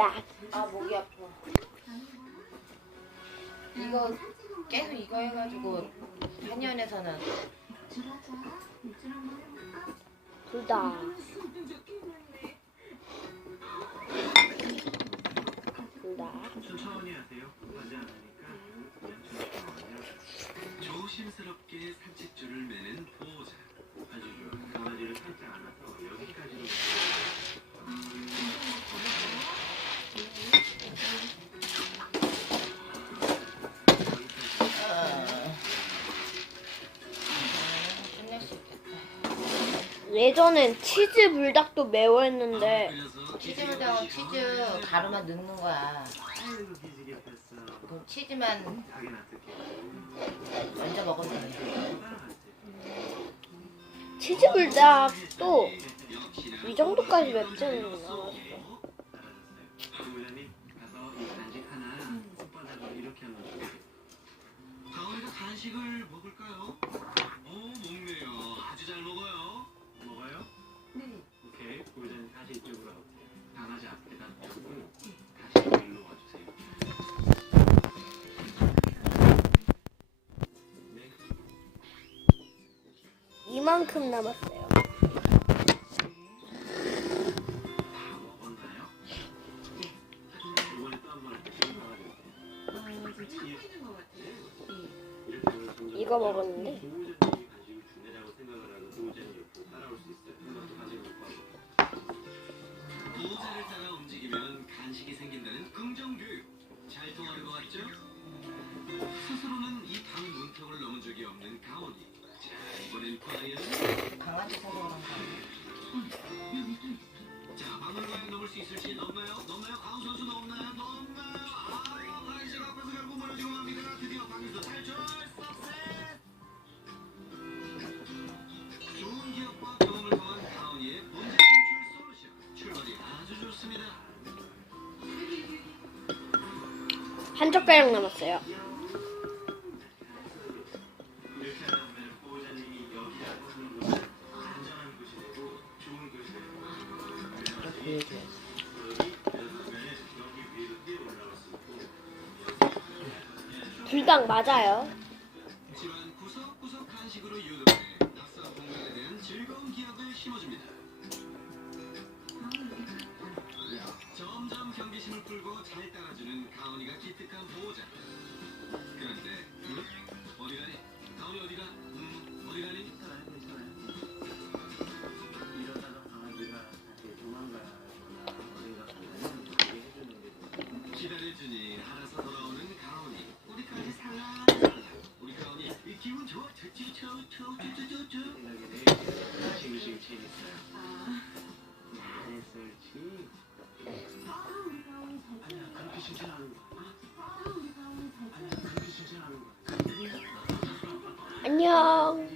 아, 목이 아파. 이거 계속 이거 해가지고 한의원에서는 둘 다. 천천히 하세요. 하지 않으니까 조심스럽게 산책줄을 매는 보호자. 아주 좋아. 강아지를 살짝 안아서 여기까지로. 끝낼 수 있겠다. 예전엔 치즈 불닭도 매워했는데 치즈물장은 치즈 가루만 넣는 거야. 아이고 뒤지겠겠어. 그럼 치즈만 가게 놔둘게. 먼저 먹으면 돼. 치즈 불닭도 이 정도까지 맵지는 않았어. 부장님 가서 이 간식 하나 손바닥으로 이렇게 한번 주세요. 가오리가 간식을 먹을까요? 먹네요. 아주 잘 먹어요. 먹어요? 네. 오케이. 부장님 다시 이쪽으로 와보세요. 강아지 앞에다 두고 다시 일로 와주세요. 네. 이만큼 남았어요. 다 먹었나요? 이번에 또 한 번 드시고 나가주세요. 이거 먹었는데 보호자님이 간식을 준대라고 생각을 하고 보호자님 옆으로 따라올 수 있어요. 이것도 가지고 놓고 하고. 보호자를 따라 움직이면 간식이 생긴다는 긍정교육. 잘 통하는 것 같죠? 스스로는 이 방 문턱을 넘은 적이 없는 가온이. 자, 이번엔 과연? 강아지 사서 그런 거 아니야? 자, 방을 과연 넘을 수 있을지. 넘나요? 가온 선수 넘나요? 간식 앞에서 결국 무너지고 맙니다. 드디어 방에서 탈출! 좋은 기억과 경험을 더한 가온이의 문제 탈출 솔루션. 출발이 아주 좋습니다. 한 젓가락 남았어요. 이렇게 하면 보호자님이 여기라고 하는 곳은 안전한 곳이 되고 좋은 곳이 되고 보여줘야지. 여기 위로 뛰어 올라갈 수 있고 불닭 맞아요. 집안 구석구석 간식으로 유도해 낯선 공간에 대한 즐거운 기억을 심어줍니다. 점점 경계심을 풀고 잘 따라주는 가온이가 기특한 보호자. 그런데 어디 가니? 가온이 어디가? 어디 가니? 괜찮아요. 이러다가 강아지가 다시 도망가거나 어딘가 가면 얘기해주는 게 기다려주니 알아서 돌아오는 가온이. 우리까지 살랑살랑. 우리 가온이 이 기분 좋아. 생각에 내일 싱싱 재밌어요. 잘했을지. 아니야, 그렇게 칭찬하는 거. 아니야, 그렇게 칭찬하는 거. 안녕.